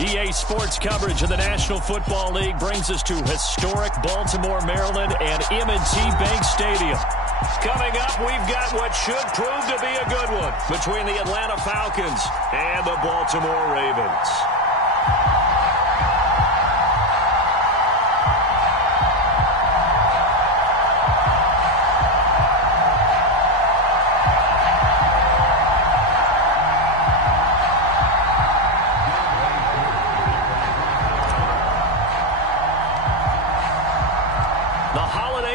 EA Sports coverage of the National Football League brings us to historic Baltimore, Maryland, and M&T Bank Stadium. Coming up, we've got what should prove to be a good one between the Atlanta Falcons and the Baltimore Ravens.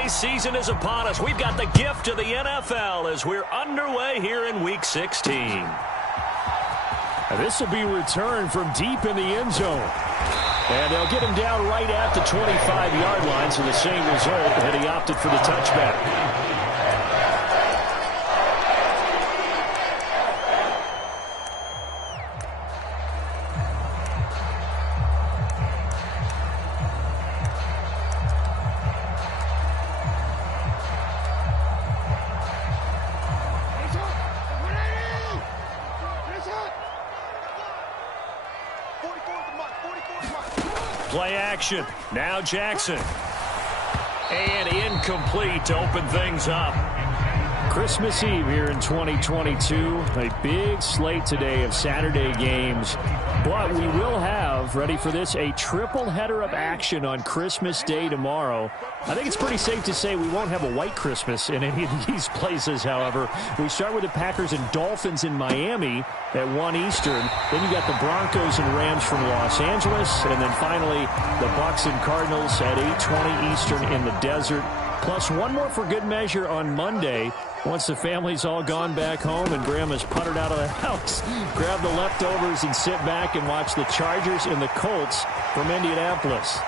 Season is upon us. We've got the gift of the NFL as we're underway here in Week 16. This will be returned from deep in the end zone. And they'll get him down right at the 25-yard line, so the same result, and he opted for the touchback. Play action. Now Jackson. And incomplete to open things up. Christmas Eve here in 2022. A big slate today of Saturday games. But we will have, ready for this, a triple header of action on Christmas Day tomorrow. I think it's pretty safe to say we won't have a white Christmas in any of these places, however. We start with the Packers and Dolphins in Miami at 1 Eastern. Then you got the Broncos and Rams from Los Angeles. And then finally, the Bucs and Cardinals at 8:20 Eastern in the desert. Plus one more for good measure on Monday. Once the family's all gone back home and Grandma's puttered out of the house, grab the leftovers and sit back and watch the Chargers and the Colts from Indianapolis.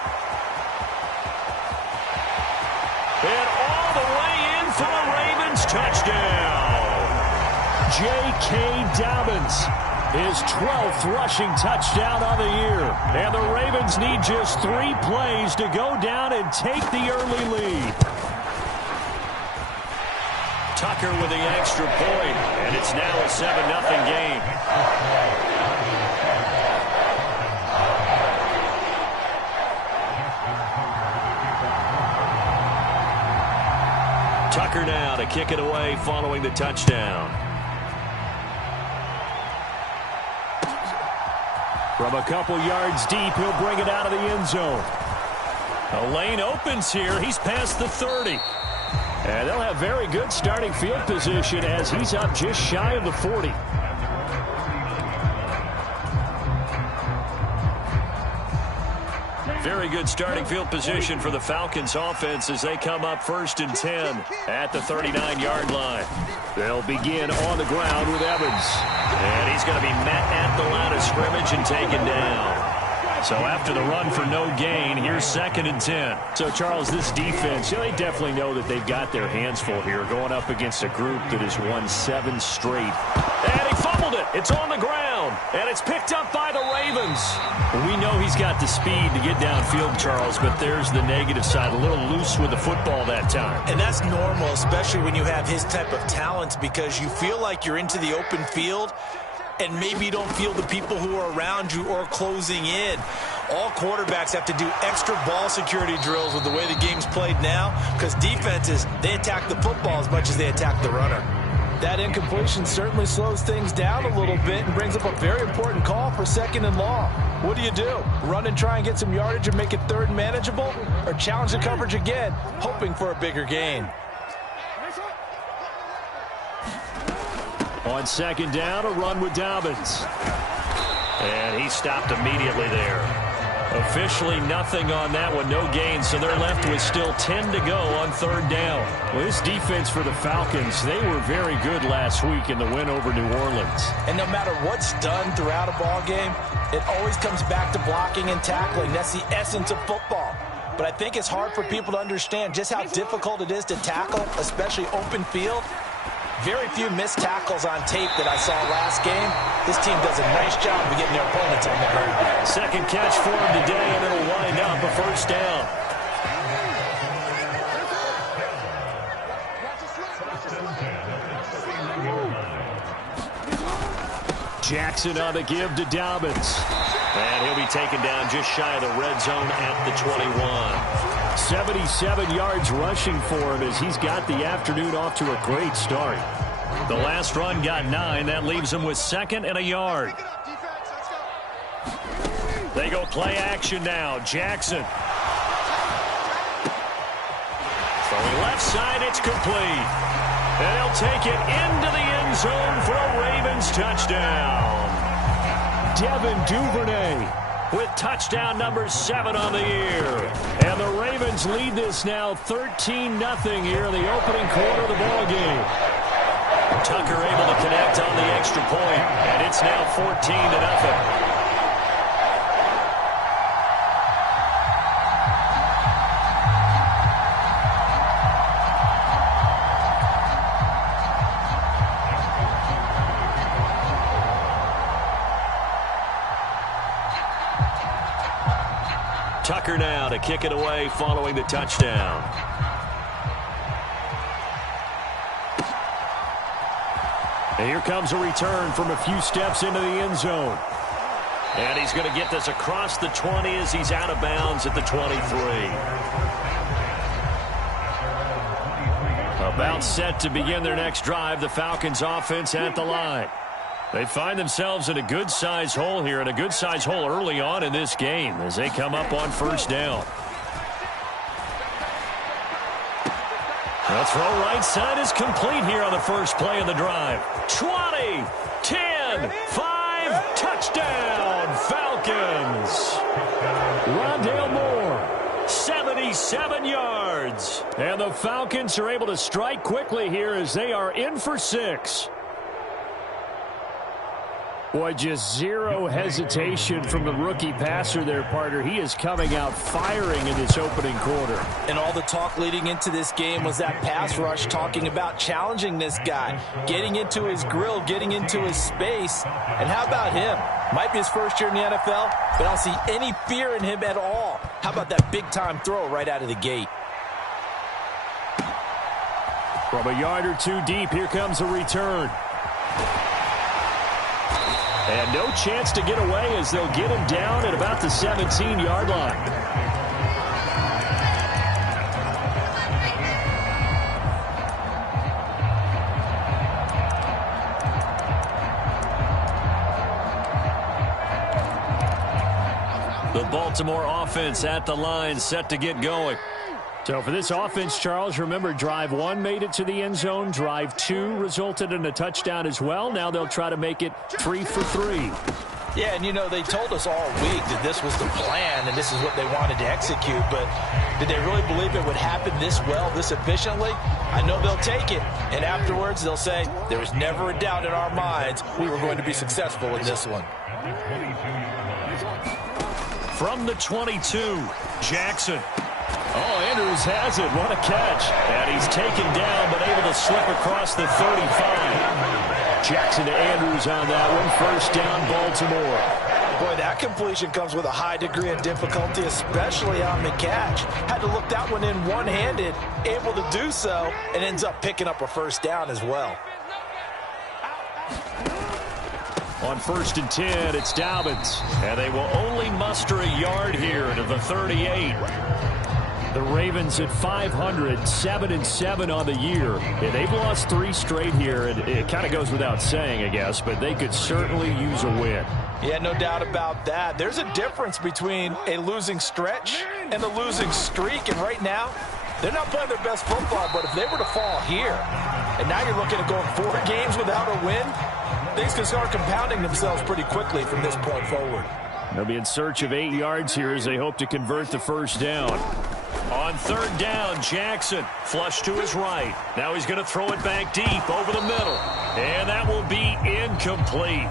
And all the way in for the Ravens touchdown. J.K. Dobbins, his 12th rushing touchdown of the year. And the Ravens need just 3 plays to go down and take the early lead. Tucker with the extra point, and it's now a 7-0 game. Tucker now to kick it away following the touchdown. From a couple yards deep, he'll bring it out of the end zone. A lane opens here. He's past the 30. And they'll have very good starting field position as he's up just shy of the 40. Very good starting field position for the Falcons offense as they come up 1st and 10 at the 39-yard line. They'll begin on the ground with Evans. And he's going to be met at the line of scrimmage and taken down. So after the run for no gain, here's 2nd and 10. So, Charles, this defense, they definitely know that they've got their hands full here going up against a group that has won 7 straight. And he fumbled it. It's on the ground. And it's picked up by the Ravens. We know he's got the speed to get downfield, Charles, but there's the negative side. A little loose with the football that time. And that's normal, especially when you have his type of talents, because you feel like you're into the open field and maybe you don't feel the people who are around you or closing in. All quarterbacks have to do extra ball security drills with the way the game's played now, because defenses, they attack the football as much as they attack the runner. That incompletion certainly slows things down a little bit and brings up a very important call for 2nd and long. What do? Run and try and get some yardage and make it 3rd and manageable, or challenge the coverage again, hoping for a bigger gain? On 2nd down, a run with Dobbins. And he stopped immediately there. Officially nothing on that one, no gain, so they're left with still 10 to go on 3rd down. Well, this defense for the Falcons, they were very good last week in the win over New Orleans. And no matter what's done throughout a ball game, it always comes back to blocking and tackling. That's the essence of football. But I think it's hard for people to understand just how difficult it is to tackle, especially open field. Very few missed tackles on tape that I saw last game. This team does a nice job of getting their opponents on the ground. 2nd catch for him today, and it'll wind up a 1st down. Jackson on the give to Dobbins. And he'll be taken down just shy of the red zone at the 21. 77 yards rushing for him as he's got the afternoon off to a great start. The last run got 9. That leaves him with 2nd and a yard. They go play action now. Jackson. Throwing left side, it's complete. And they'll take it into the end zone for a Ravens touchdown. Devin Duvernay with touchdown number 7 on the year. And the Ravens lead this now 13-0 here in the opening quarter of the ballgame. Tucker able to connect on the extra point, and it's now 14-0. Tucker now to kick it away following the touchdown. And here comes a return from a few steps into the end zone. And he's going to get this across the 20 as he's out of bounds at the 23. About set to begin their next drive, the Falcons offense at the line. They find themselves in a good-sized hole here, and a good-sized hole early on in this game as they come up on first down. The throw right side is complete here on the first play of the drive. 20, 10, 5, touchdown, Falcons. Rondale Moore, 77 yards. And the Falcons are able to strike quickly here as they are in for 6. Boy, just zero hesitation from the rookie passer there, partner. He is coming out firing in this opening quarter. And all the talk leading into this game was that pass rush, talking about challenging this guy, getting into his grill, getting into his space. And how about him? Might be his first year in the NFL, but I don't see any fear in him at all. How about that big-time throw right out of the gate? From a yard or two deep, here comes a return. And no chance to get away as they'll get him down at about the 17-yard line. The Baltimore offense at the line, set to get going. So for this offense, Charles, remember drive 1 made it to the end zone. Drive 2 resulted in a touchdown as well. Now they'll try to make it 3 for 3. Yeah, and you know, they told us all week that this was the plan and this is what they wanted to execute, but did they really believe it would happen this well, this efficiently? I know they'll take it, and afterwards they'll say, there was never a doubt in our minds we were going to be successful in this one. From the 22, Jackson. Oh, Andrews has it. What a catch. And he's taken down, but able to slip across the 35. Jackson to Andrews on that one. First down, Baltimore. Boy, that completion comes with a high degree of difficulty, especially on the catch. Had to look that one in one-handed, able to do so, and ends up picking up a first down as well. On 1st and 10, it's Dobbins. And they will only muster a yard here to the 38. The Ravens at 500, 7-7 on the year. Yeah, they've lost 3 straight here, and it kind of goes without saying, I guess, but they could certainly use a win. Yeah, no doubt about that. There's a difference between a losing stretch and a losing streak, and right now, they're not playing their best football, but if they were to fall here, and now you're looking at going 4 games without a win, things can start compounding themselves pretty quickly from this point forward. They'll be in search of 8 yards here as they hope to convert the first down. On 3rd down, Jackson flush to his right. Now he's going to throw it back deep over the middle. And that will be incomplete.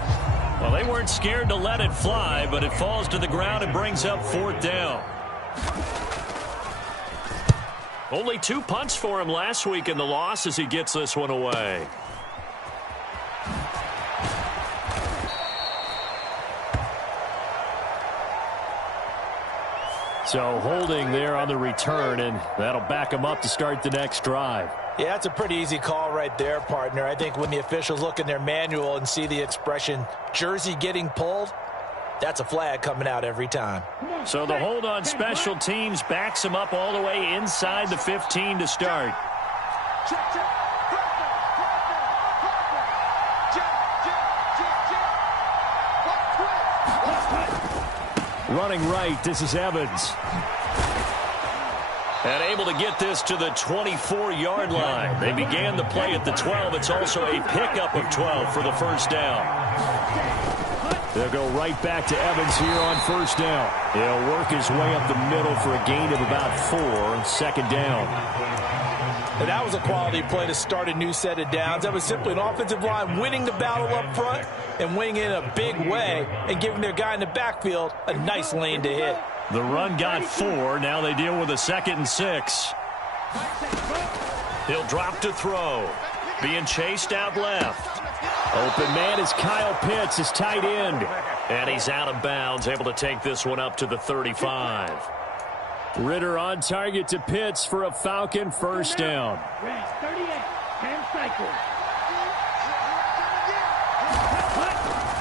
Well, they weren't scared to let it fly, but it falls to the ground and brings up 4th down. Only 2 punts for him last week in the loss as he gets this one away. So holding there on the return, and that'll back them up to start the next drive. Yeah, it's a pretty easy call right there, partner. I think when the officials look in their manual and see the expression jersey getting pulled, That's a flag coming out every time. So the hold on special teams backs him up all the way inside the 15 to start. Running right, this is Evans. And able to get this to the 24-yard line. They began the play at the 12. It's also a pickup of 12 for the first down. They'll go right back to Evans here on first down. He'll work his way up the middle for a gain of about 4, second down. And that was a quality play to start a new set of downs. That was simply an offensive line winning the battle up front and winning in a big way and giving their guy in the backfield a nice lane to hit. The run got 4. Now they deal with a 2nd and 6. He'll drop to throw. Being chased out left. Open man is Kyle Pitts, his tight end. And he's out of bounds, able to take this one up to the 35. Ritter on target to Pitts for a Falcon first down.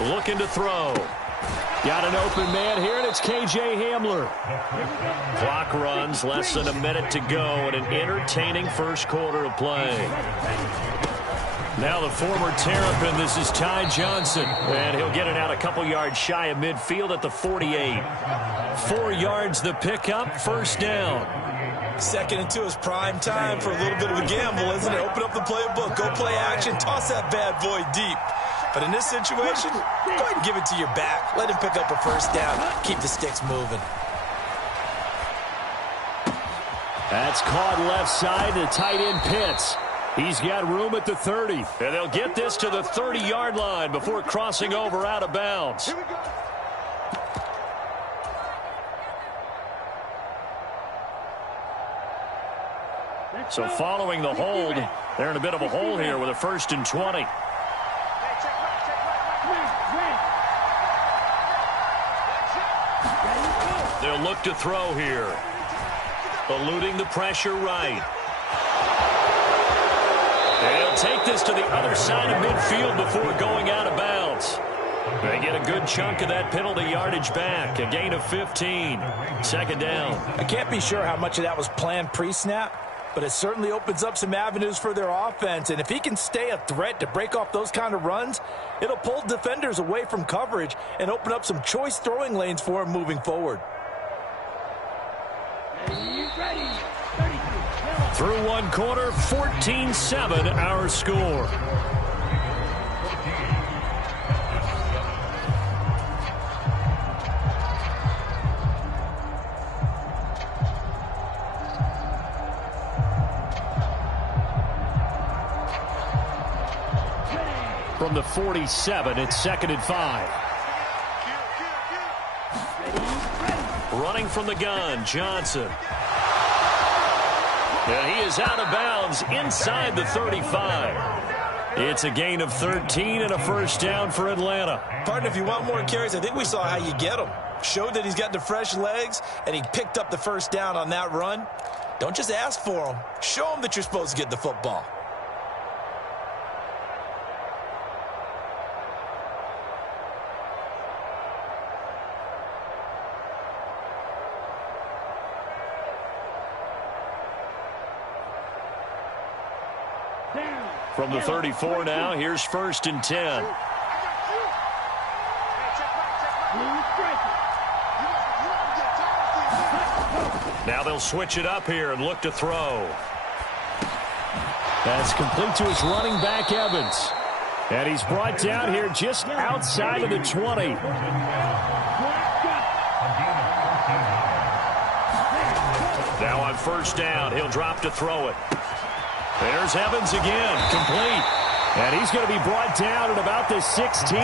Looking to throw. Got an open man here, and it's K.J. Hamler. Clock runs, less than a minute to go, and an entertaining first quarter of play. Now the former Terrapin, this is Ty Johnson. And he'll get it out a couple yards shy of midfield at the 48. 4 yards the pickup, first down. 2nd and 2 is prime time for a little bit of a gamble, isn't it? Open up the playbook, go play action, toss that bad boy deep. But in this situation, go ahead and give it to your back. Let him pick up a first down. Keep the sticks moving. That's caught left side to tight end Pitts. He's got room at the 30. And they'll get this to the 30-yard line before crossing over out of bounds. So following the hold, they're in a bit of a hole here with a 1st and 20. They'll look to throw here. Eluding the pressure right. They'll take this to the other side of midfield before going out of bounds. They get a good chunk of that penalty yardage back. A gain of 15. Second down. I can't be sure how much of that was planned pre-snap, but it certainly opens up some avenues for their offense. And if he can stay a threat to break off those kind of runs, it'll pull defenders away from coverage and open up some choice throwing lanes for him moving forward. Through one quarter, 14-7 our score. From the 47, it's 2nd and 5. Running from the gun, Johnson. And he is out of bounds inside the 35. It's a gain of 13 and a first down for Atlanta. Partner, if you want more carries, I think we saw how you get them. Showed that he's got the fresh legs, and he picked up the first down on that run. Don't just ask for them. Show them that you're supposed to get the football. From the 34 now, here's 1st and 10. Now they'll switch it up here and look to throw. That's complete to his running back, Evans. And he's brought down here just outside of the 20. Now on first down, he'll drop to throw it. There's Evans again, complete. And he's going to be brought down at about the 16.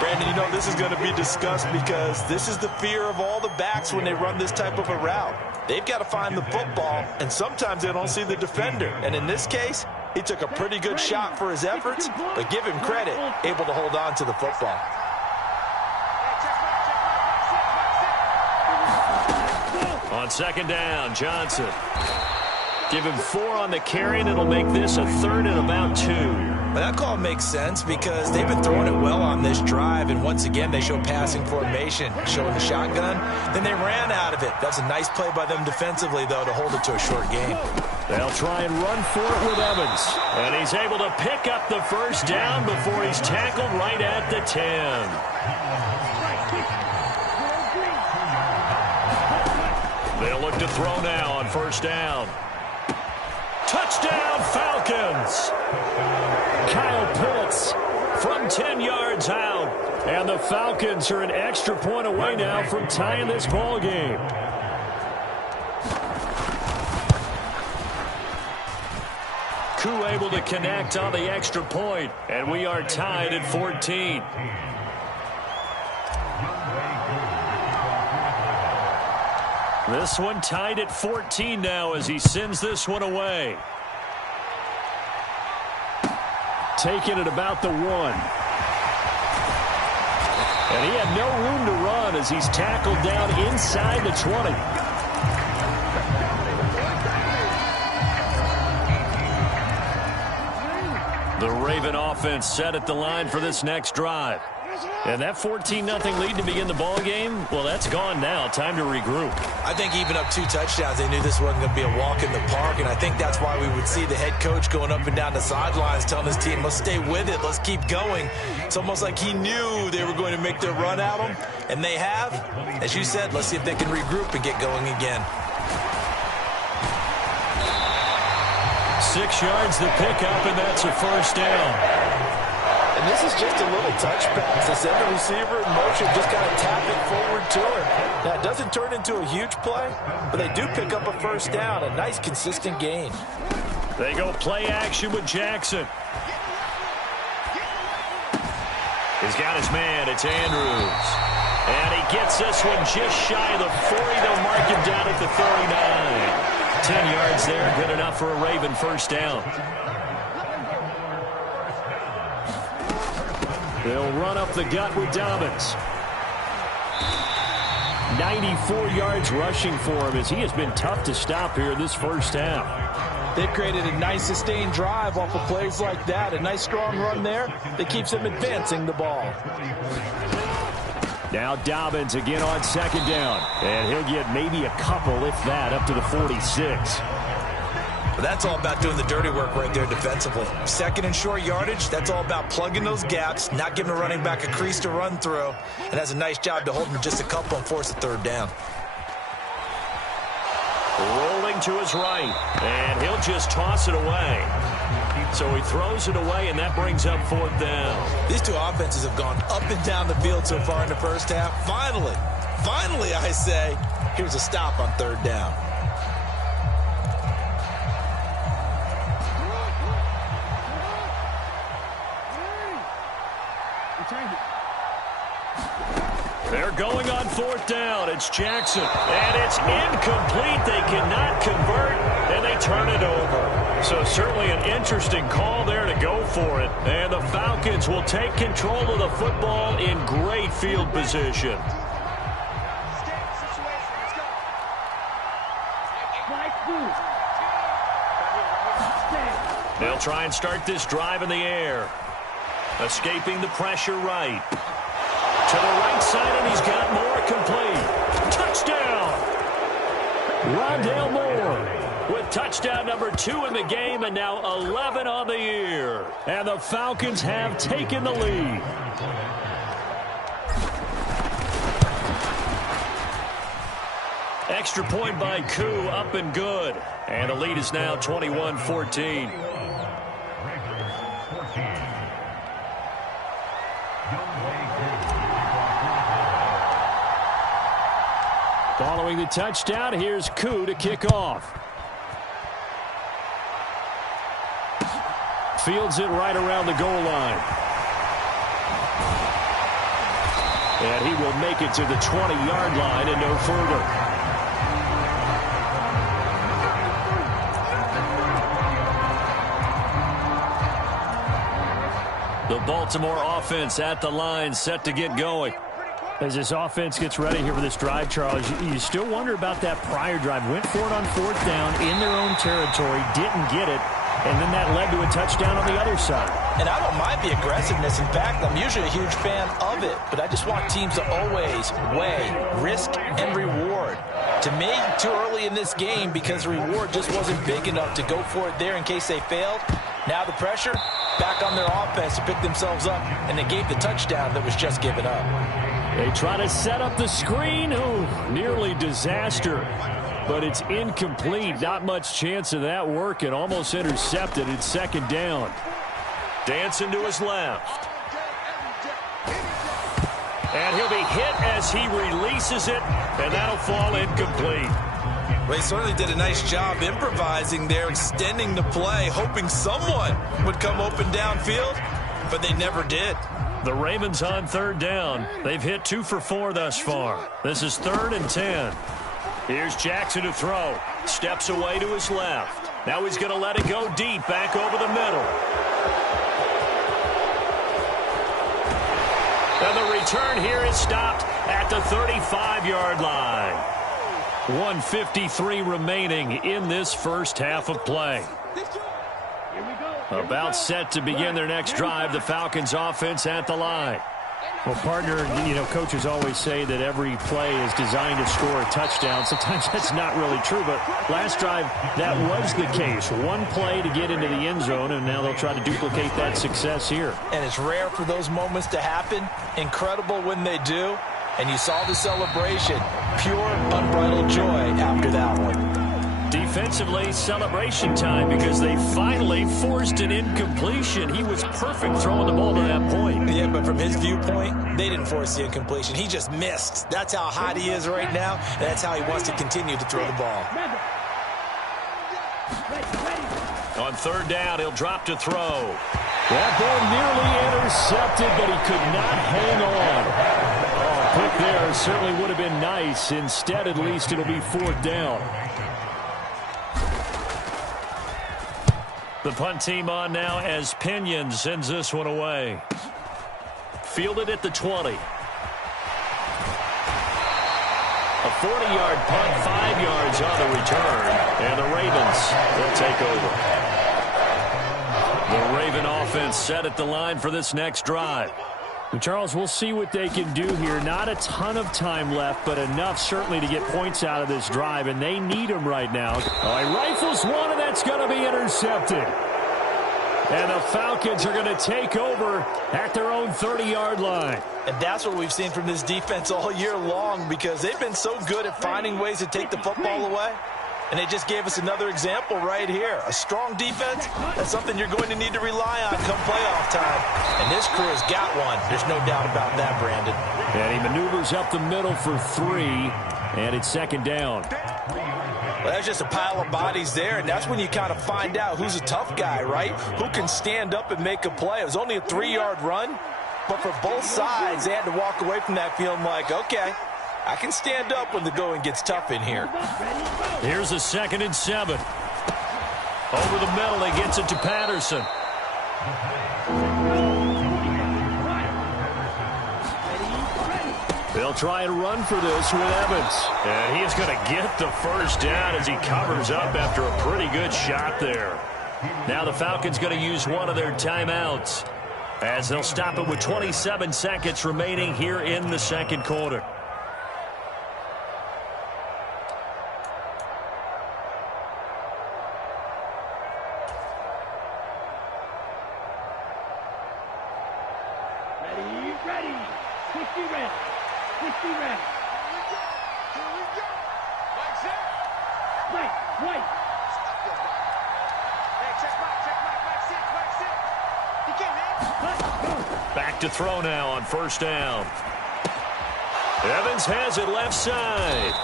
Brandon, you know this is going to be discussed because this is the fear of all the backs when they run this type of a route. They've got to find the football, and sometimes they don't see the defender. And in this case, he took a pretty good shot for his efforts, but give him credit, able to hold on to the football. On second down, Johnson. Give him 4 on the carry, and it'll make this a 3rd and about 2. But that call makes sense because they've been throwing it well on this drive, and once again they show passing formation, showing the shotgun. Then they ran out of it. That's a nice play by them defensively, though, to hold it to a short game. They'll try and run for it with Evans. And he's able to pick up the first down before he's tackled right at the 10. They'll look to throw now on first down. Touchdown, Falcons! Kyle Pitts from 10 yards out. And the Falcons are an extra point away now from tying this ball game. Koo able to connect on the extra point, and we are tied at 14. This one tied at 14 now as he sends this one away. Taking it about the 1. And he had no room to run as he's tackled down inside the 20. The Raven offense set at the line for this next drive. And that 14-0 lead to begin the ball game, well, that's gone now. Time to regroup. I think even up 2 touchdowns, they knew this wasn't going to be a walk in the park, and I think that's why we would see the head coach going up and down the sidelines telling his team, let's stay with it, let's keep going. It's almost like he knew they were going to make their run at him, and they have. As you said, let's see if they can regroup and get going again. 6 yards the pickup, and that's a first down. And this is just a little touch pass. They send the receiver in motion, just kind of tap it forward to him. Now, it doesn't turn into a huge play, but they do pick up a first down, a nice, consistent gain. They go play action with Jackson. He's got his man. It's Andrews. And he gets this one just shy of the 40. They'll mark him down at the 39. 10 yards there, good enough for a Raven first down. They'll run up the gut with Dobbins. 94 yards rushing for him as he has been tough to stop here this first half. They've created a nice sustained drive off of plays like that. A nice strong run there that keeps them advancing the ball. Now Dobbins again on second down. And he'll get maybe a couple, if that, up to the 46. But that's all about doing the dirty work right there defensively. Second and short yardage, that's all about plugging those gaps, not giving a running back a crease to run through, and has a nice job to hold him just a couple and force a third down. Rolling to his right, and he'll just toss it away. So he throws it away, and that brings up fourth down. These two offenses have gone up and down the field so far in the first half. Finally, I say, here's a stop on third down. They're going on fourth down. It's Jackson. And it's incomplete. They cannot convert, and they turn it over. So certainly an interesting call there to go for it. And the Falcons will take control of the football in great field position. They'll try and start this drive in the air. Escaping the pressure right. To the right side, and he's got more complete. Touchdown! Rondale Moore with touchdown number 2 in the game, and now 11 on the year. And the Falcons have taken the lead. Extra point by Koo, up and good. And the lead is now 21-14. Following the touchdown, here's Koo to kick off. Fields it right around the goal line. And he will make it to the 20-yard line and no further. The Baltimore offense at the line, set to get going. As this offense gets ready here for this drive, Charles, you still wonder about that prior drive. Went for it on fourth down in their own territory, didn't get it. and then that led to a touchdown on the other side. And I don't mind the aggressiveness. In fact, I'm usually a huge fan of it. But I just want teams to always weigh risk and reward. To me, too early in this game because the reward just wasn't big enough to go for it there in case they failed. Now the pressure back on their offense to pick themselves up, and they gave the touchdown that was just given up. They try to set up the screen. Oh, nearly disaster. But it's incomplete. Not much chance of that working. Almost intercepted. It's second down. Dancing to his left. And he'll be hit as he releases it, and that'll fall incomplete. Well, he certainly did a nice job improvising there, extending the play, hoping someone would come open downfield, but they never did. The Ravens on third down. They've hit 2 for 4 thus far. This is 3rd and 10. Here's Jackson to throw. Steps away to his left. Now he's going to let it go deep, back over the middle. And the return here is stopped at the 35-yard line. 1:53 remaining in this first half of play. About set to begin their next drive. The Falcons offense at the line. Well, partner, coaches always say that every play is designed to score a touchdown. Sometimes that's not really true, but last drive, that was the case. One play to get into the end zone, and now they'll try to duplicate that success here. And it's rare for those moments to happen. Incredible when they do. And you saw the celebration. Pure, unbridled joy after that one. Defensively, celebration time because they finally forced an incompletion. He was perfect throwing the ball to that point. Yeah, but from his viewpoint, they didn't force the incompletion. He just missed. That's how hot he is right now, and that's how he wants to continue to throw the ball. On third down, he'll drop to throw. That ball nearly intercepted, but he could not hang on. Oh, pick there certainly would have been nice. Instead, at least, it'll be 4th down. The punt team on now as Pinion sends this one away. Fielded at the 20. A 40-yard punt, 5 yards on the return. And the Ravens will take over. The Raven offense set at the line for this next drive. Charles, we'll see what they can do here. Not a ton of time left, but enough certainly to get points out of this drive, and they need them right now. Oh, he rifles one, and that's going to be intercepted. And the Falcons are going to take over at their own 30-yard line. And that's what we've seen from this defense all year long because they've been so good at finding ways to take the football away. And they just gave us another example right here. A strong defense, that's something you're going to need to rely on come playoff time. And this crew has got one. There's no doubt about that, Brandon. And he maneuvers up the middle for 3, and it's second down. Well, that's just a pile of bodies there, and that's when you kind of find out who's a tough guy, right? Who can stand up and make a play. It was only a 3-yard run, but for both sides, they had to walk away from that feeling like, okay, I can stand up when the going gets tough in here. Here's a 2nd and 7. Over the middle, he gets it to Patterson. They'll try and run for this with Evans. And he's going to get the first down as he covers up after a pretty good shot there. Now the Falcons going to use one of their timeouts as they'll stop it with 27 seconds remaining here in the second quarter. Ready. 60 ready. 60 ready. Wait. Back to throw now on first down. Evans has it left side.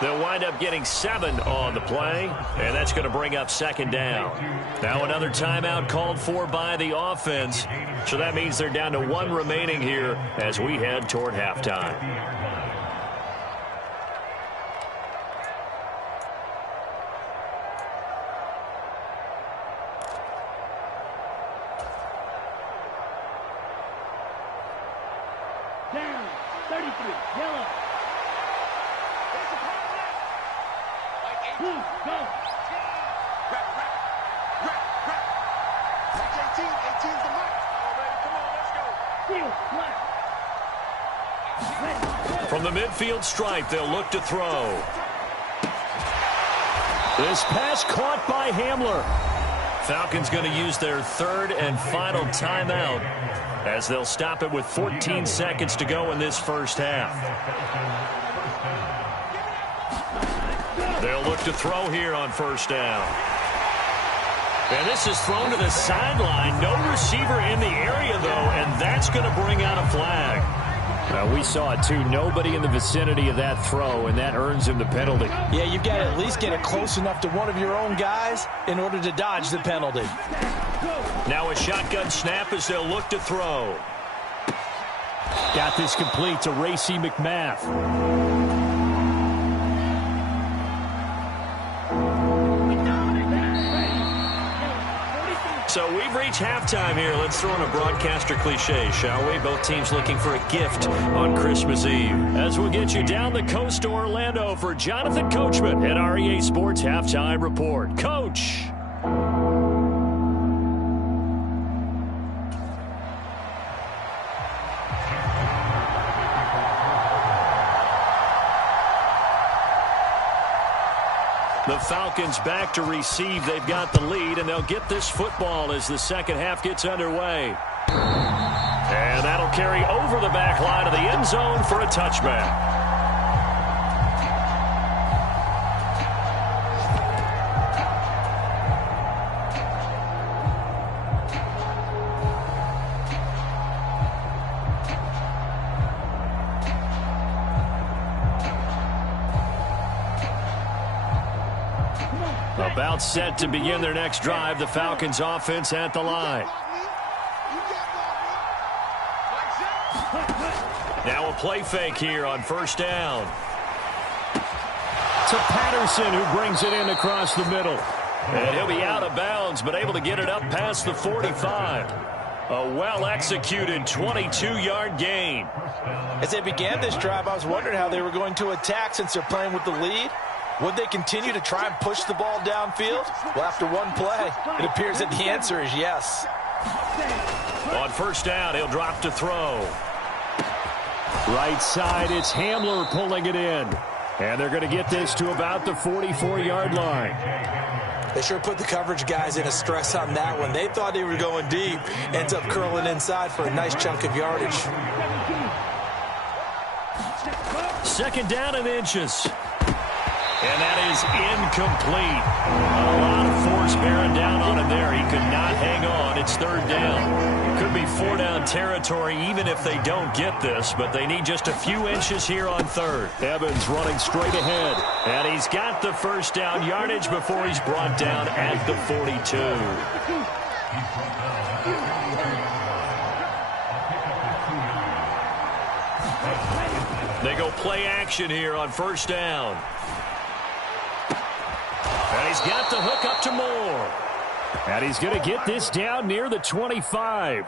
They'll wind up getting 7 on the play, and that's going to bring up second down. Now another timeout called for by the offense, so that means they're down to 1 remaining here as we head toward halftime. Down. 33. Yellow. Blue. Go. From the midfield stripe, they'll look to throw. This pass caught by Hamler. Falcons going to use their third and final timeout as they'll stop it with 14 seconds to go in this first half. They'll look to throw here on first down. And this is thrown to the sideline. No receiver in the area, though, and that's going to bring out a flag. We saw it, too. Nobody in the vicinity of that throw, and that earns him the penalty. Yeah, you've got to at least get it close enough to one of your own guys in order to dodge the penalty. Now a shotgun snap as they'll look to throw. Got this complete to Racey McMath. So we've reached halftime here. Let's throw in a broadcaster cliche, shall we? Both teams looking for a gift on Christmas Eve. As we'll get you down the coast to Orlando for Jonathan Coachman at REA Sports Halftime Report. Coach. The Falcons back to receive. They've got the lead, and they'll get this football as the second half gets underway. And that'll carry over the back line of the end zone for a touchback. About set to begin their next drive. The Falcons offense at the line. Now a play fake here on first down. To Patterson, who brings it in across the middle. And he'll be out of bounds, but able to get it up past the 45. A well-executed 22-yard gain. As they began this drive, I was wondering how they were going to attack since they're playing with the lead. Would they continue to try and push the ball downfield? Well, after one play, it appears that the answer is yes. On first down, he'll drop to throw. Right side, it's Hamler pulling it in. And they're going to get this to about the 44-yard line. They sure put the coverage guys in a stress on that one. They thought they were going deep. Ends up curling inside for a nice chunk of yardage. Second down and inches. And that is incomplete. A lot of force bearing down on him there. He could not hang on. It's third down. Could be four-down territory even if they don't get this, but they need just a few inches here on third. Evans running straight ahead. And he's got the first down yardage before he's brought down at the 42. They go play action here on first down. And he's got the hook up to Moore. And he's going to get this down near the 25.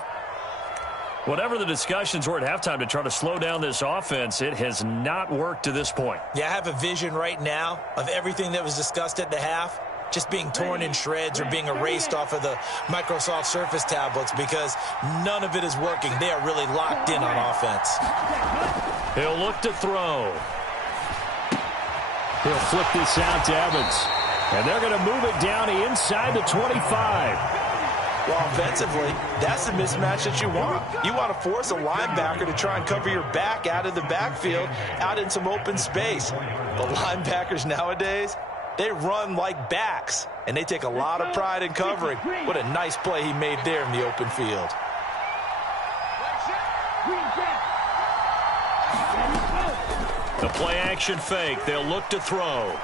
Whatever the discussions were at halftime to try to slow down this offense, it has not worked to this point. Yeah, I have a vision right now of everything that was discussed at the half just being torn in shreds or being erased off of the Microsoft Surface tablets because none of it is working. They are really locked in on offense. He'll look to throw. He'll flip this out to Evans. And they're going to move it down inside the 25. Well, offensively, that's the mismatch that you want. You want to force a linebacker to try and cover your back out of the backfield, out in some open space. The linebackers nowadays, they run like backs, and they take a lot of pride in covering. What a nice play he made there in the open field. The play action fake. They'll look to throw.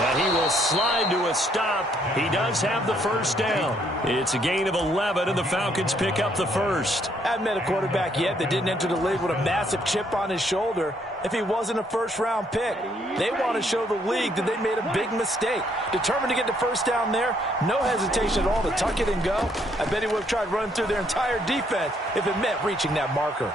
And he will slide to a stop. He does have the first down. It's a gain of 11, and the Falcons pick up the first. Haven't met a quarterback yet that didn't enter the league with a massive chip on his shoulder if he wasn't a first-round pick. They want to show the league that they made a big mistake. Determined to get the first down there, no hesitation at all to tuck it and go. I bet he would have tried running through their entire defense if it meant reaching that marker.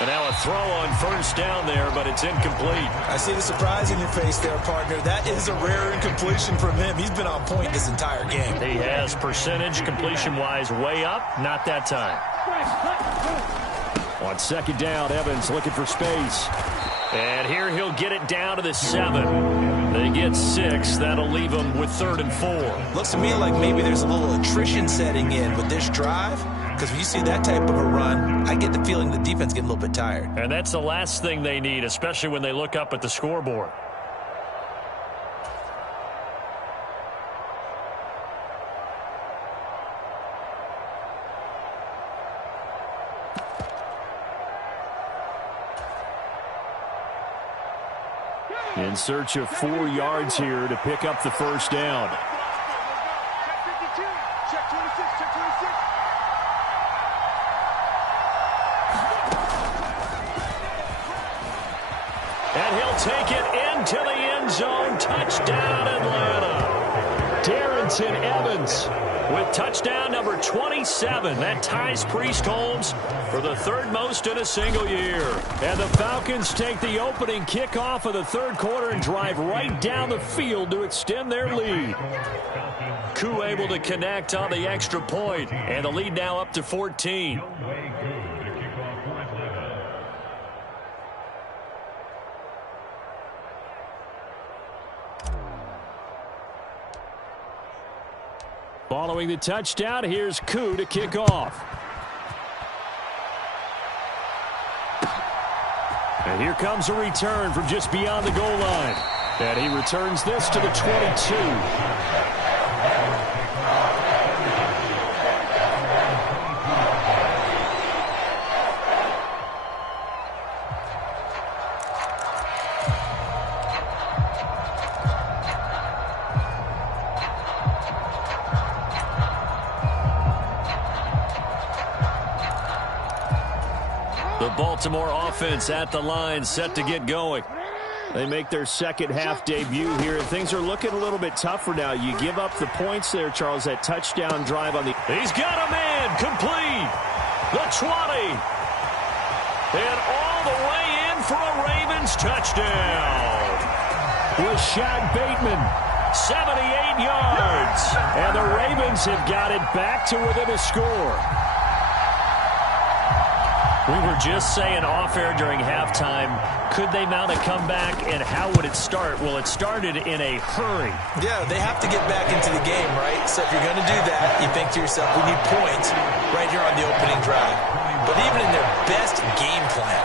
And now a throw on first down there, but it's incomplete. I see the surprise in your face there, partner. That is a rare incompletion from him. He's been on point this entire game. He has percentage completion-wise way up. Not that time. On second down, Evans looking for space. And here he'll get it down to the 7. They get 6. That'll leave them with 3rd and 4. Looks to me like maybe there's a little attrition setting in with this drive. Because when you see that type of a run, I get the feeling the defense getting a little bit tired. And that's the last thing they need, especially when they look up at the scoreboard. In search of 4 yards here to pick up the first down. And he'll take it into the end zone. Touchdown, Atlanta. Darrington Evans with touchdown number 27. That ties Priest Holmes for the 3rd most in a single year. And the Falcons take the opening kickoff of the 3rd quarter and drive right down the field to extend their lead. Koo able to connect on the extra point, and the lead now up to 14. Following the touchdown, here's Koo to kick off. And here comes a return from just beyond the goal line. And he returns this to the 22. Baltimore offense at the line, set to get going. They make their second half debut here, and things are looking a little bit tougher now. You give up the points there, Charles, that touchdown drive on the... He's got a man, complete. The 20. And all the way in for a Ravens touchdown. Rashad Bateman. 78 yards. And the Ravens have got it back to within a score. We were just saying off-air during halftime, could they mount a comeback, and how would it start? Well, it started in a hurry. Yeah, they have to get back into the game, right? So if you're going to do that, you think to yourself, we need points right here on the opening drive. But even in their best game plan,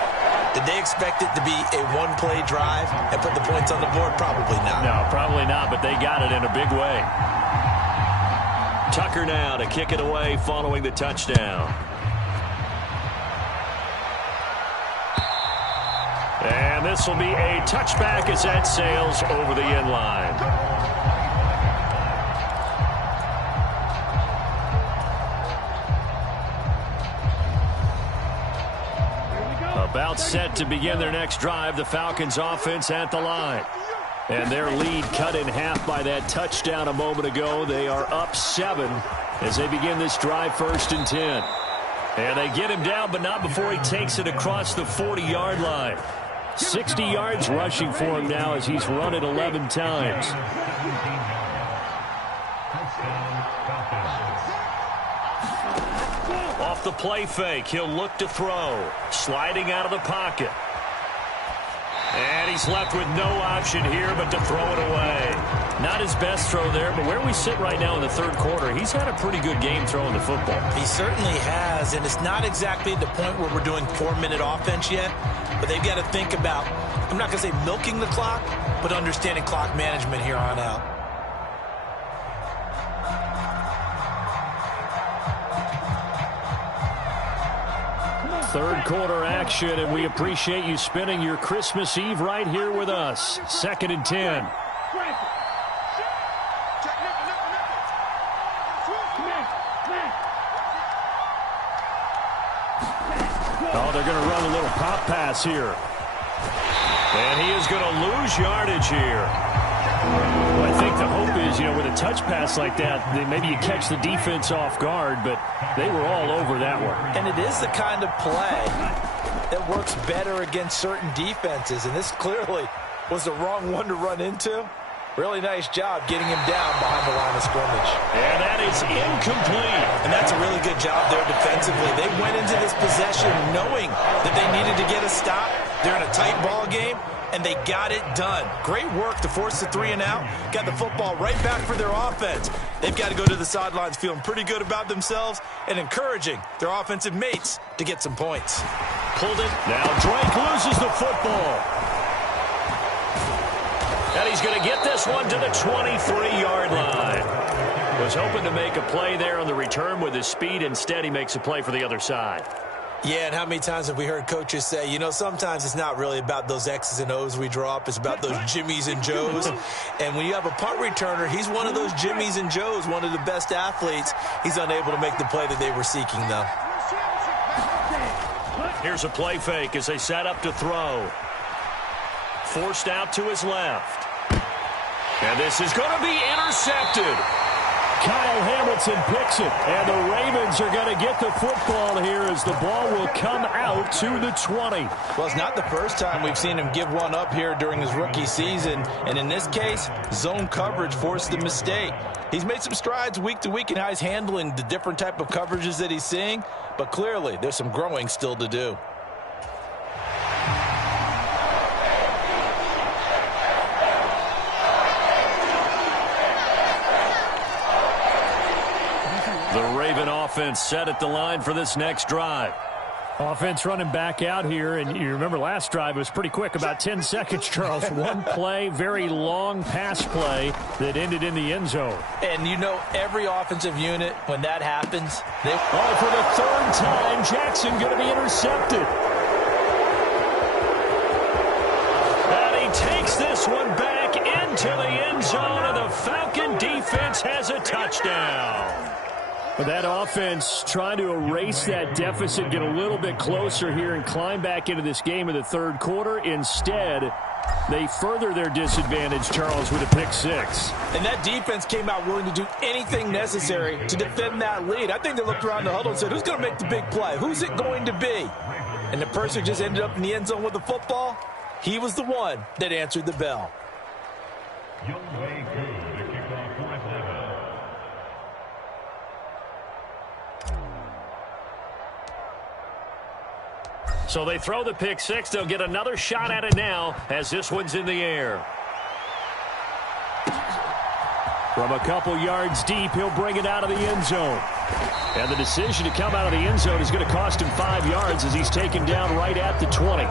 did they expect it to be a one-play drive and put the points on the board? Probably not. No, probably not, but they got it in a big way. Tucker now to kick it away following the touchdown. And this will be a touchback as that sails over the end line. About set to begin their next drive, the Falcons offense at the line. And their lead cut in half by that touchdown a moment ago. They are up 7 as they begin this drive, 1st and 10. And they get him down, but not before he takes it across the 40-yard line. 60 yards rushing for him now as he's run it 11 times. Off the play fake, he'll look to throw. Sliding out of the pocket. And he's left with no option here but to throw it away. Not his best throw there, but where we sit right now in the 3rd quarter, he's had a pretty good game throwing the football. He certainly has, and it's not exactly the point where we're doing 4-minute offense yet, but they've got to think about, I'm not going to say milking the clock, but understanding clock management here on out. Third quarter action, and we appreciate you spending your Christmas Eve right here with us. 2nd and 10. Oh, they're going to run a little pop pass here. And he is going to lose yardage here. Well, I think the hope is, with a touch pass like that, maybe you catch the defense off guard, but they were all over that one. And it is the kind of play that works better against certain defenses, and this clearly was the wrong one to run into. Really nice job getting him down behind the line of scrimmage. And that is incomplete. And that's a really good job there defensively. They went into this possession knowing that they needed to get a stop. They're in a tight ball game, and they got it done. Great work to force the 3 and out. Got the football right back for their offense. They've got to go to the sidelines feeling pretty good about themselves and encouraging their offensive mates to get some points. Pulled it. Now Drake loses the football. And he's going to get this one to the 23-yard line. Was hoping to make a play there on the return with his speed. Instead, he makes a play for the other side. Yeah, and how many times have we heard coaches say, you know, sometimes it's not really about those X's and O's we draw up. It's about those Jimmies and Joes. And when you have a punt returner, he's one of those Jimmies and Joes, one of the best athletes. He's unable to make the play that they were seeking, though. Here's a play fake as they set up to throw. Forced out to his left. And this is going to be intercepted. Kyle Hamilton picks it, and the Ravens are going to get the football here as the ball will come out to the 20. Well, it's not the first time we've seen him give one up here during his rookie season, and in this case, zone coverage forced the mistake. He's made some strides week to week in how he's handling the different type of coverages that he's seeing, but clearly there's some growing still to do. The Raven offense set at the line for this next drive. Offense running back out here, and you remember last drive was pretty quick, about 10 seconds, Charles. One play, very long pass play that ended in the end zone. And you know every offensive unit, when that happens, for the third time, Jackson going to be intercepted. And he takes this one back into the end zone, and the Falcon defense has a touchdown. That offense trying to erase that deficit, get a little bit closer here and climb back into this game in the third quarter. Instead, they further their disadvantage, Charles, with a pick six. And that defense came out willing to do anything necessary to defend that lead. I think they looked around the huddle and said, who's going to make the big play? Who's it going to be? And the person who just ended up in the end zone with the football, he was the one that answered the bell. So they throw the pick six. They'll get another shot at it now as this one's in the air. From a couple yards deep, he'll bring it out of the end zone. And the decision to come out of the end zone is going to cost him 5 yards as he's taken down right at the 20.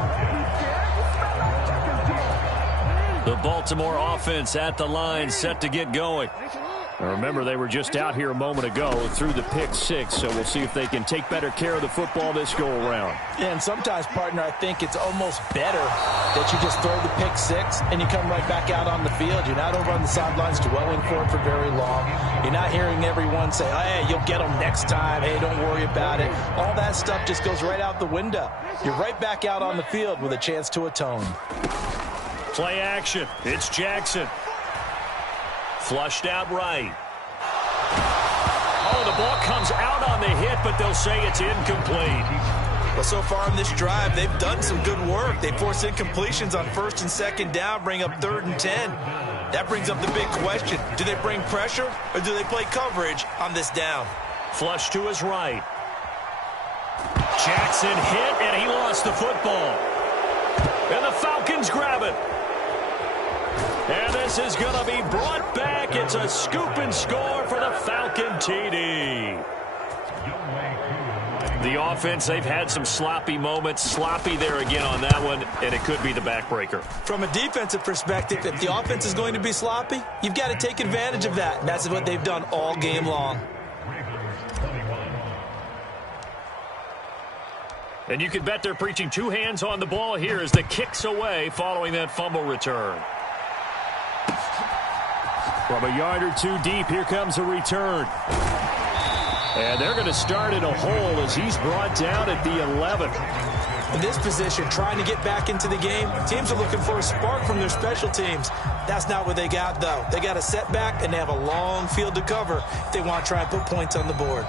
The Baltimore offense at the line, set to get going. Now remember, they were just out here a moment ago through the pick six, so we'll see if they can take better care of the football this go-around. Yeah, and sometimes, partner, I think it's almost better that you just throw the pick six and you come right back out on the field. You're not over on the sidelines dwelling for it for very long. You're not hearing everyone say, hey, you'll get them next time. Hey, don't worry about it. All that stuff just goes right out the window. You're right back out on the field with a chance to atone. Play action. It's Jackson. Flushed out right. Oh, the ball comes out on the hit, but they'll say it's incomplete. Well, so far in this drive, they've done some good work. They force incompletions on first and second down, bring up 3rd and 10. That brings up the big question. Do they bring pressure or do they play coverage on this down? Flush to his right. Jackson hit, and he lost the football. And the Falcons grab it. And this is going to be brought back. It's a scoop and score for the Falcon TD. The offense, they've had some sloppy moments. Sloppy there again on that one, and it could be the backbreaker. From a defensive perspective, if the offense is going to be sloppy, you've got to take advantage of that. And that's what they've done all game long. And you can bet they're preaching two hands on the ball here as the kick's away following that fumble return. From a yard or two deep, here comes a return. And they're going to start in a hole as he's brought down at the 11. In this position, trying to get back into the game, teams are looking for a spark from their special teams. That's not what they got, though. They got a setback, and they have a long field to cover if they want to try and put points on the board.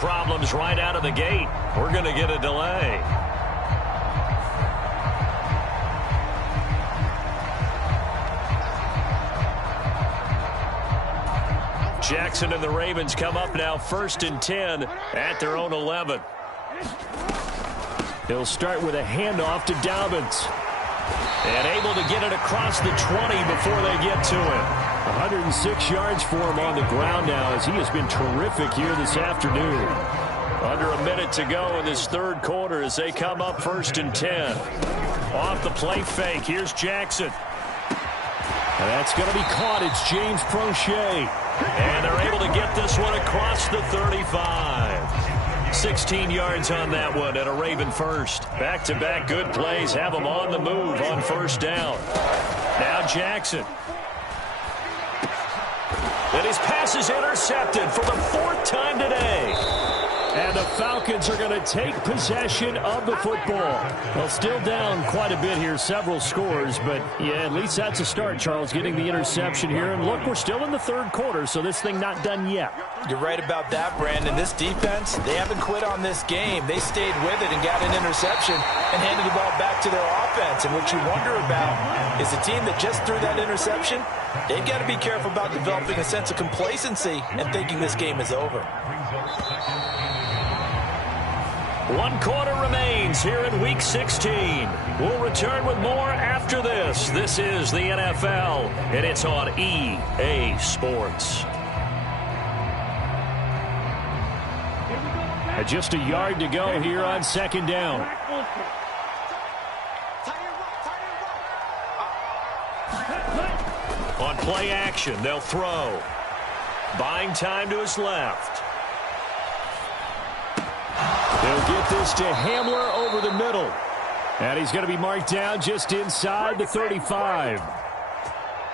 problems right out of the gate. We're going to get a delay. Jackson and the Ravens come up now 1st and 10 at their own 11. He'll start with a handoff to Dobbins. And able to get it across the 20 before they get to him. 106 yards for him on the ground now as he has been terrific here this afternoon. Under a minute to go in this third quarter as they come up 1st and 10. Off the play fake. Here's Jackson. And that's going to be caught. It's James Prochet. And they're able to get this one across the 35. 16 yards on that one and a Raven first. Back-to-back good plays have them on the move on 1st down. Now Jackson. And his pass is intercepted for the 4th time today. And the Falcons are going to take possession of the football. Well, still down quite a bit here, several scores, but yeah, at least that's a start, Charles, getting the interception here. And look, we're still in the third quarter, so this thing not done yet. You're right about that, Brandon. This defense, they haven't quit on this game. They stayed with it and got an interception and handed the ball back to their offense. And what you wonder about is the team that just threw that interception, they've got to be careful about developing a sense of complacency and thinking this game is over. 1 quarter remains here in Week 16. We'll return with more after this. This is the NFL, and it's on EA Sports. Just a yard to go here on 2nd down. On play action, they'll throw. Buying time to his left. They'll get this to Hamler over the middle. And he's going to be marked down just inside the 35.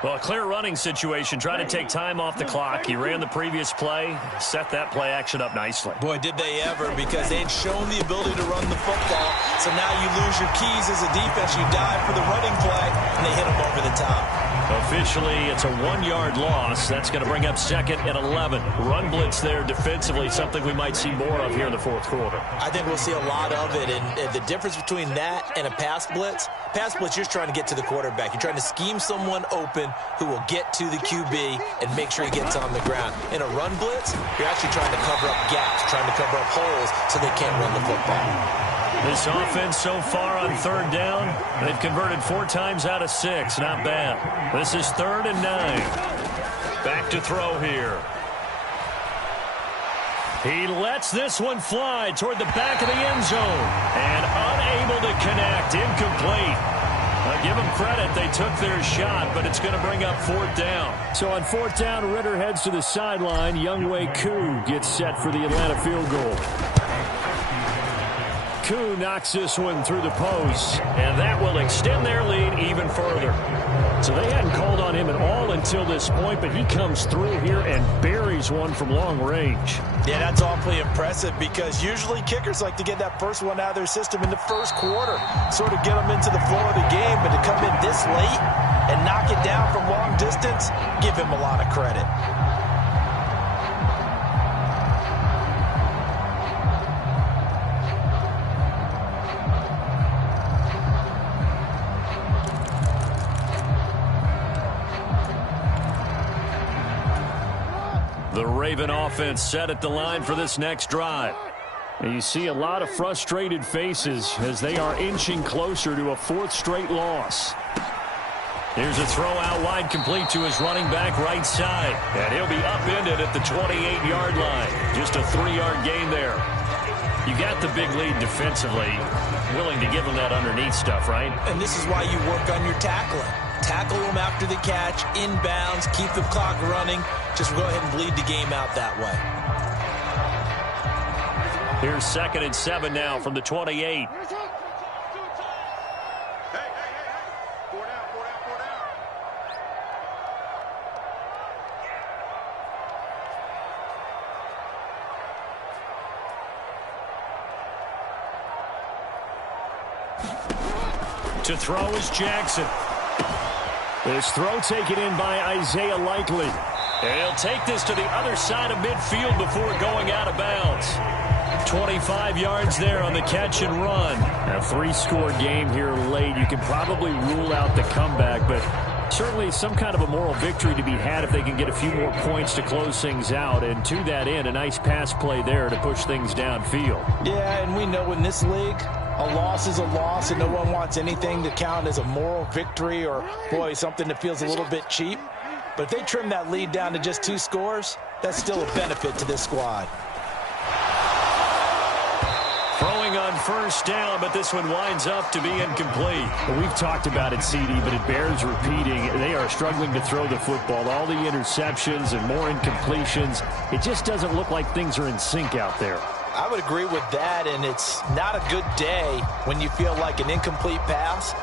Well, a clear running situation, trying to take time off the clock. He ran the previous play, set that play action up nicely. Boy, did they ever, because they'd shown the ability to run the football. So now you lose your keys as a defense. You dive for the running play, and they hit him over the top. Officially, it's a 1-yard loss. That's going to bring up 2nd and 11. Run blitz there defensively, something we might see more of here in the 4th quarter. I think we'll see a lot of it, and the difference between that and a pass blitz, you're just trying to get to the quarterback. You're trying to scheme someone open who will get to the QB and make sure he gets on the ground. In a run blitz, you're actually trying to cover up gaps, trying to cover up holes so they can't run the football. This offense so far on 3rd down, they've converted 4 times out of 6. Not bad. This is 3rd and 9. Back to throw here. He lets this one fly toward the back of the end zone. And unable to connect. Incomplete. I'll give them credit. They took their shot, but it's going to bring up 4th down. So on 4th down, Ritter heads to the sideline. Younghoe Koo gets set for the Atlanta field goal. Koo knocks this one through the post, and that will extend their lead even further. So they hadn't called on him at all until this point, but he comes through here and buries one from long range. Yeah, that's awfully impressive because usually kickers like to get that first one out of their system in the 1st quarter, sort of get them into the flow of the game, but to come in this late and knock it down from long distance, give him a lot of credit. The Raven offense set at the line for this next drive. And you see a lot of frustrated faces as they are inching closer to a 4th straight loss. Here's a throw out wide, complete to his running back right side. And he'll be upended at the 28-yard line. Just a 3-yard gain there. You got the big lead defensively. Willing to give him that underneath stuff, right? And this is why you work on your tackling. Tackle them after the catch, inbounds, keep the clock running. Just go ahead and bleed the game out that way. Here's 2nd and 7 now from the 28. To throw is Jackson. This throw taken in by Isaiah Likely. And he'll take this to the other side of midfield before going out of bounds. 25 yards there on the catch and run. A 3-score game here late. You can probably rule out the comeback, but certainly some kind of a moral victory to be had if they can get a few more points to close things out. And to that end, a nice pass play there to push things downfield. Yeah, and we know in this league, a loss is a loss, and no one wants anything to count as a moral victory or, boy, something that feels a little bit cheap. But if they trim that lead down to just 2 scores, that's still a benefit to this squad. Throwing on first down, but this one winds up to be incomplete. Well, we've talked about it, CD, but it bears repeating. They are struggling to throw the football. All the interceptions and more incompletions. It just doesn't look like things are in sync out there. I would agree with that, and it's not a good day when you feel like an incomplete pass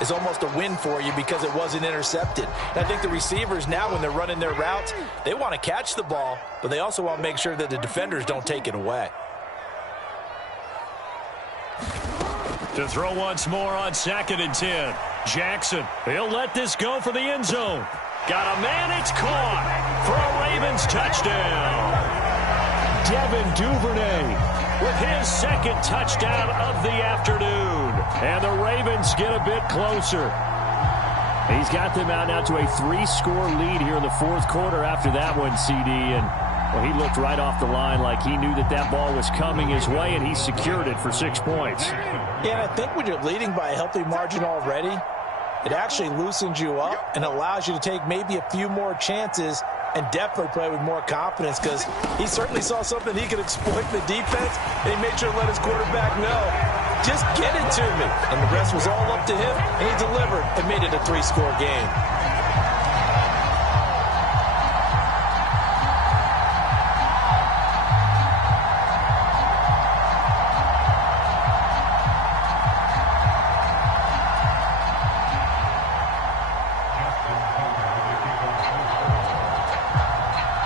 is almost a win for you because it wasn't intercepted. And I think the receivers now, when they're running their routes, they want to catch the ball, but they also want to make sure that the defenders don't take it away. To throw once more on 2nd and 10. Jackson, he'll let this go for the end zone. Got a man, it's caught for a Ravens touchdown. Devin Duvernay with his 2nd touchdown of the afternoon. And the Ravens get a bit closer. He's got them out now to a 3-score lead here in the 4th quarter after that one, CD. And well, he looked right off the line like he knew that that ball was coming his way, and he secured it for 6 points. Yeah, and I think when you're leading by a healthy margin already, it actually loosens you up and allows you to take maybe a few more chances and definitely play with more confidence, because he certainly saw something he could exploit in the defense, and he made sure to let his quarterback know, just get it to me. And the rest was all up to him, and he delivered and made it a 3-score game.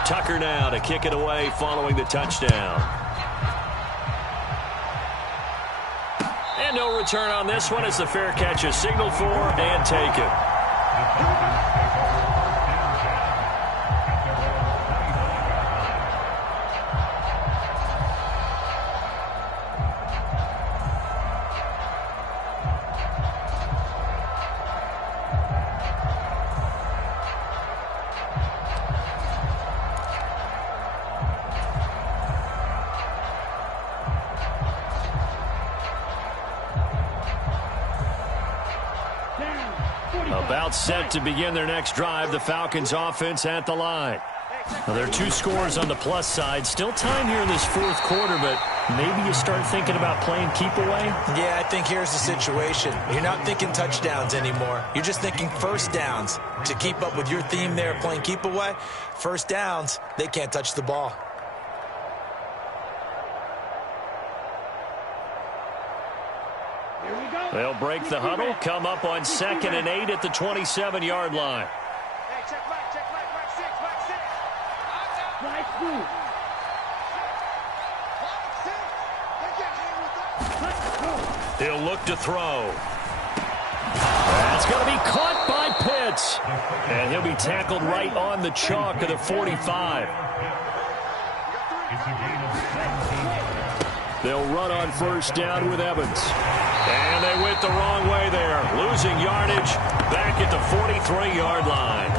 Tucker now to kick it away following the touchdown. And no return on this one as the fair catch is signaled for and taken. About set to begin their next drive, the Falcons offense at the line. Well, there are 2 scores on the plus side. Still time here in this 4th quarter, but maybe you start thinking about playing keep away? Yeah, I think here's the situation. You're not thinking touchdowns anymore. You're just thinking first downs. To keep up with your theme there, playing keep away, first downs, they can't touch the ball. They'll break the huddle, come up on 2nd and 8 at the 27-yard line. He'll look to throw. That's going to be caught by Pitts. And he'll be tackled right on the chalk of the 45. They'll run on first down with Evans. And they went the wrong way there. Losing yardage back at the 43-yard line.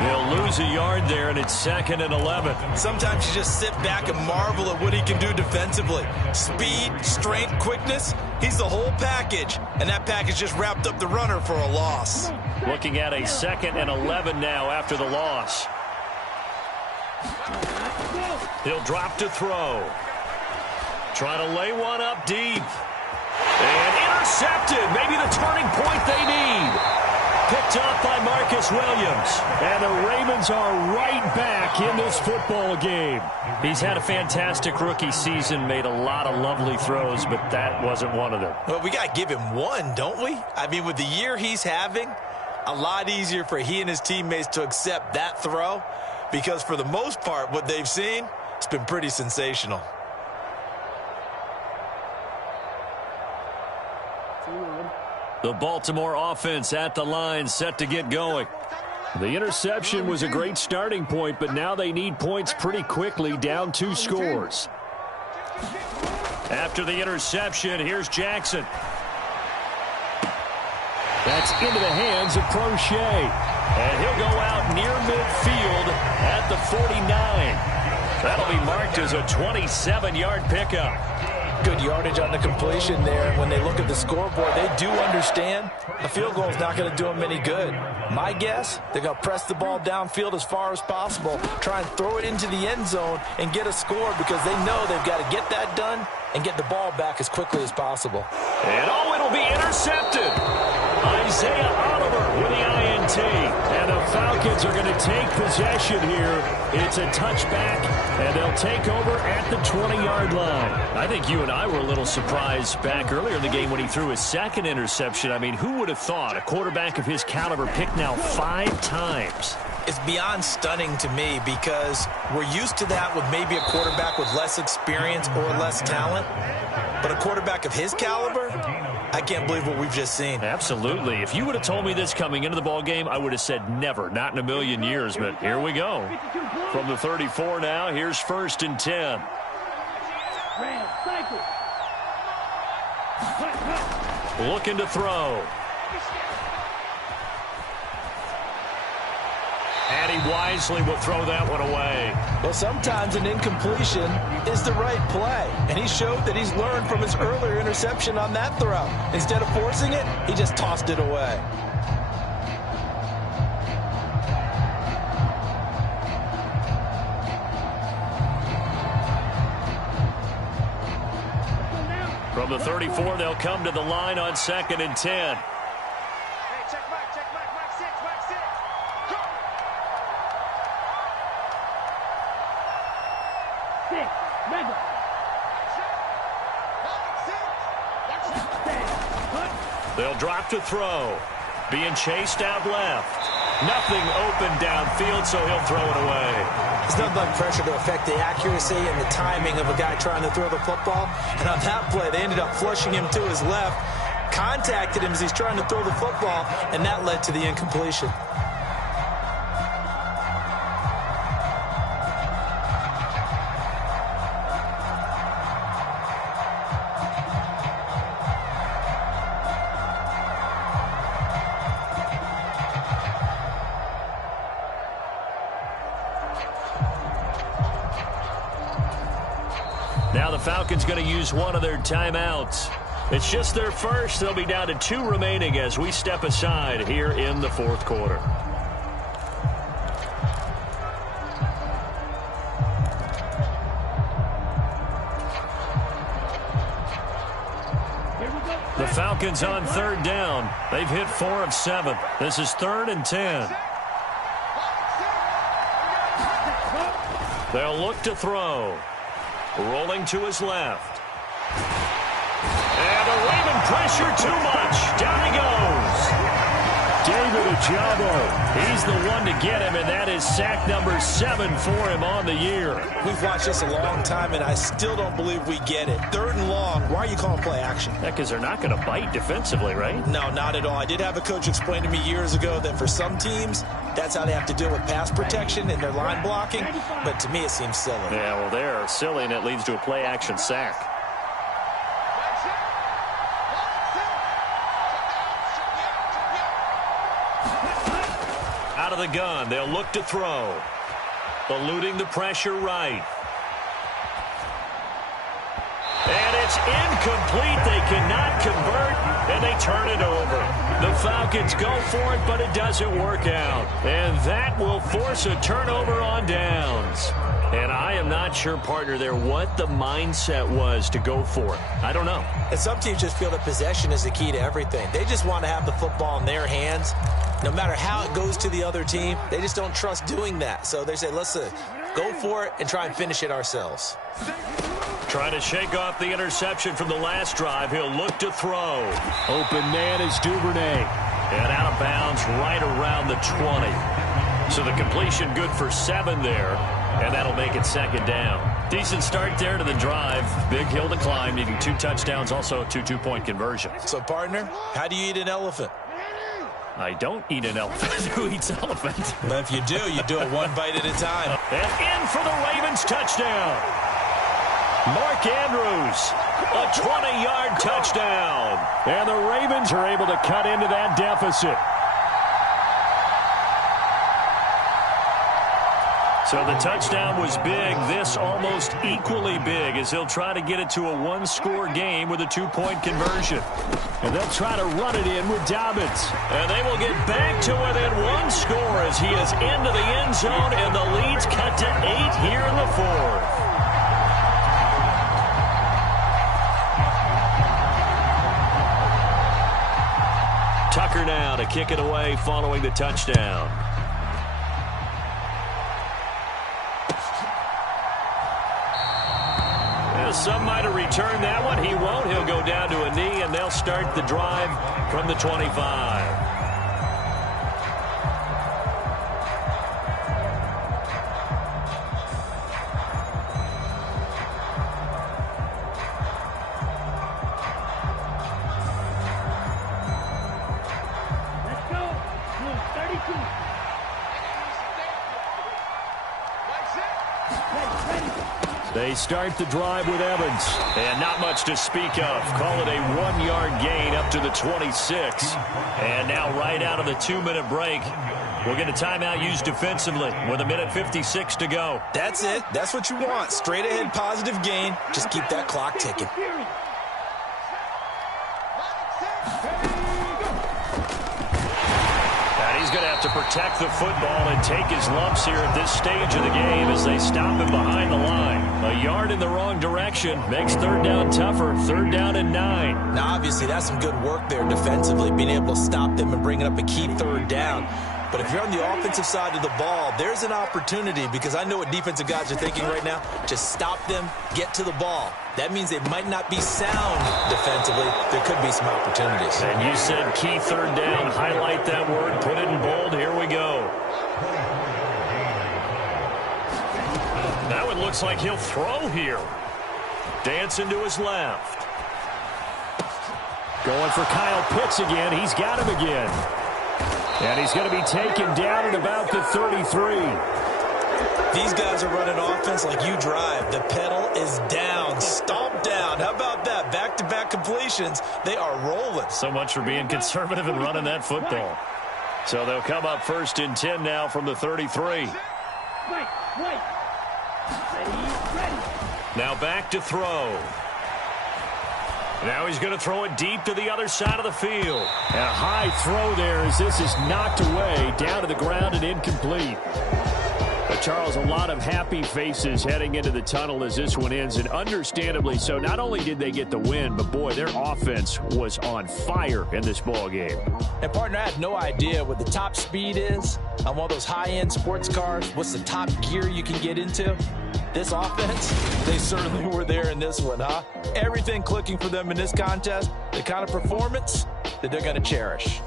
They'll lose a yard there, and it's 2nd and 11. Sometimes you just sit back and marvel at what he can do defensively. Speed, strength, quickness, he's the whole package. And that package just wrapped up the runner for a loss. Looking at a 2nd and 11 now after the loss. He'll drop to throw. Trying to lay one up deep. And intercepted. Maybe the turning point they need. Picked up by Marcus Williams. And the Ravens are right back in this football game. He's had a fantastic rookie season, made a lot of lovely throws, but that wasn't one of them. Well, we got to give him one, don't we? I mean, with the year he's having, a lot easier for he and his teammates to accept that throw, because for the most part, what they've seen, it's been pretty sensational. The Baltimore offense at the line, set to get going. The interception was a great starting point, but now they need points pretty quickly, down 2 scores. After the interception, here's Jackson. That's into the hands of Crochet. And he'll go out near midfield at the 49. That'll be marked as a 27-yard pickup. Good yardage on the completion there. When they look at the scoreboard, they do understand a field goal is not going to do them any good. My guess, they're going to press the ball downfield as far as possible, try and throw it into the end zone and get a score because they know they've got to get that done and get the ball back as quickly as possible. And it'll be intercepted. Isaiah Oliver with the INT. And the Falcons are going to take possession here. It's a touchback, and they'll take over at the 20-yard line. I think you and I were a little surprised back earlier in the game when he threw his second interception. I mean, who would have thought a quarterback of his caliber picked now 5 times? It's beyond stunning to me because we're used to that with maybe a quarterback with less experience or less talent. But a quarterback of his caliber, I can't believe what we've just seen. Absolutely. If you would have told me this coming into the ball game, I would have said never, not in a million years. But here we go. From the 34 now, here's 1st and 10. Looking to throw. And he wisely will throw that one away. Well, sometimes an incompletion is the right play. And he showed that he's learned from his earlier interception on that throw. Instead of forcing it, he just tossed it away. From the 34, they'll come to the line on 2nd and 10. They'll drop to throw. Being chased out left. Nothing open downfield, so he'll throw it away. There's nothing like pressure to affect the accuracy and the timing of a guy trying to throw the football. And on that play, they ended up flushing him to his left, contacted him as he's trying to throw the football, and that led to the incompletion. Now the Falcons going to use one of their timeouts. It's just their first. They'll be down to 2 remaining as we step aside here in the 4th quarter. The Falcons on 3rd down. They've hit 4 of 7. This is 3rd and 10. They'll look to throw. Rolling to his left. And a Raven pressure too much. Down he goes. David Ojabo. He's the one to get him, and that is sack number 7 for him on the year. We've watched this a long time, and I still don't believe we get it. 3rd and long. Why are you calling play action? Yeah, because they're not going to bite defensively, right? No, not at all. I did have a coach explain to me years ago that for some teams, that's how they have to deal with pass protection and their line blocking. But to me, it seems silly. Yeah, well, they're silly, and it leads to a play-action sack. Out of the gun, they'll look to throw. Eluding the pressure right. And it's incomplete. They cannot convert, and they turn it over. The Falcons go for it, but it doesn't work out. And that will force a turnover on downs. And I am not sure, partner, there what the mindset was to go for it. I don't know. And some teams just feel that possession is the key to everything. They just want to have the football in their hands. No matter how it goes to the other team, they just don't trust doing that. So they say, let's go for it and try and finish it ourselves. Trying to shake off the interception from the last drive. He'll look to throw. Open man is Duvernay. And out of bounds right around the 20. So the completion good for 7 there. And that'll make it 2nd down. Decent start there to the drive. Big hill to climb, needing 2 touchdowns, also a 2 two-point conversion. So, partner, how do you eat an elephant? I don't eat an elephant. Who eats elephant? But if you do it one bite at a time. And in for the Ravens touchdown. Mark Andrews, a 20-yard touchdown. And the Ravens are able to cut into that deficit. So the touchdown was big. This almost equally big as he'll try to get it to a one-score game with a two-point conversion. And they'll try to run it in with Dobbins. And they will get back to within one score as he is into the end zone, and the lead's cut to 8 here in the fourth. Tucker now to kick it away following the touchdown. Some might have returned that one. He won't. He'll go down to a knee, and they'll start the drive from the 25. Let's go. 32. They start the drive with Evans. And not much to speak of. Call it a 1-yard gain up to the 26. And now right out of the 2-minute break, we'll get a timeout used defensively with 1:56 to go. That's it. That's what you want. Straight ahead positive gain. Just keep that clock ticking. He's going to have to protect the football and take his lumps here at this stage of the game as they stop him behind the line. A yard in the wrong direction makes third down tougher. 3rd down and 9. Now, obviously, that's some good work there defensively, being able to stop them and bringing up a key 3rd down. But if you're on the offensive side of the ball, there's an opportunity, because I know what defensive guys are thinking right now. Just stop them, get to the ball. That means they might not be sound defensively. There could be some opportunities. And you said key 3rd down. Highlight that word. Put it in bold. Here we go. Now it looks like he'll throw here. Dancing to his left. Going for Kyle Pitts again. He's got him again. And he's going to be taken down at about the 33. These guys are running offense like you drive. The pedal is down, stomp down. How about that? Back-to-back completions. They are rolling. So much for being conservative and running that football. So they'll come up 1st and 10 now from the 33. Ready. Now back to throw. Now he's going to throw it deep to the other side of the field. And a high throw there as this is knocked away, down to the ground and incomplete. But Charles, a lot of happy faces heading into the tunnel as this one ends, and understandably so. Not only did they get the win, but boy, their offense was on fire in this ball game. And partner, I have no idea what the top speed is on one of those high-end sports cars. What's the top gear you can get into? This offense, they certainly were there in this one, huh? Everything clicking for them in this contest, the kind of performance that they're going to cherish.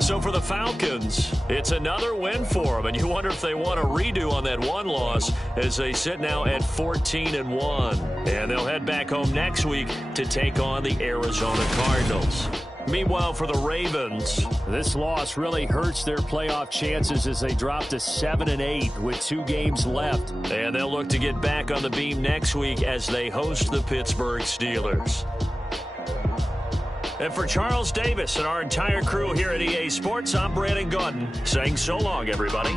So for the Falcons, it's another win for them, and you wonder if they want a redo on that one loss as they sit now at 14-1. And they'll head back home next week to take on the Arizona Cardinals. Meanwhile, for the Ravens, this loss really hurts their playoff chances as they drop to 7-8 with 2 games left. And they'll look to get back on the beam next week as they host the Pittsburgh Steelers. And for Charles Davis and our entire crew here at EA Sports, I'm Brandon Gaudin saying so long, everybody.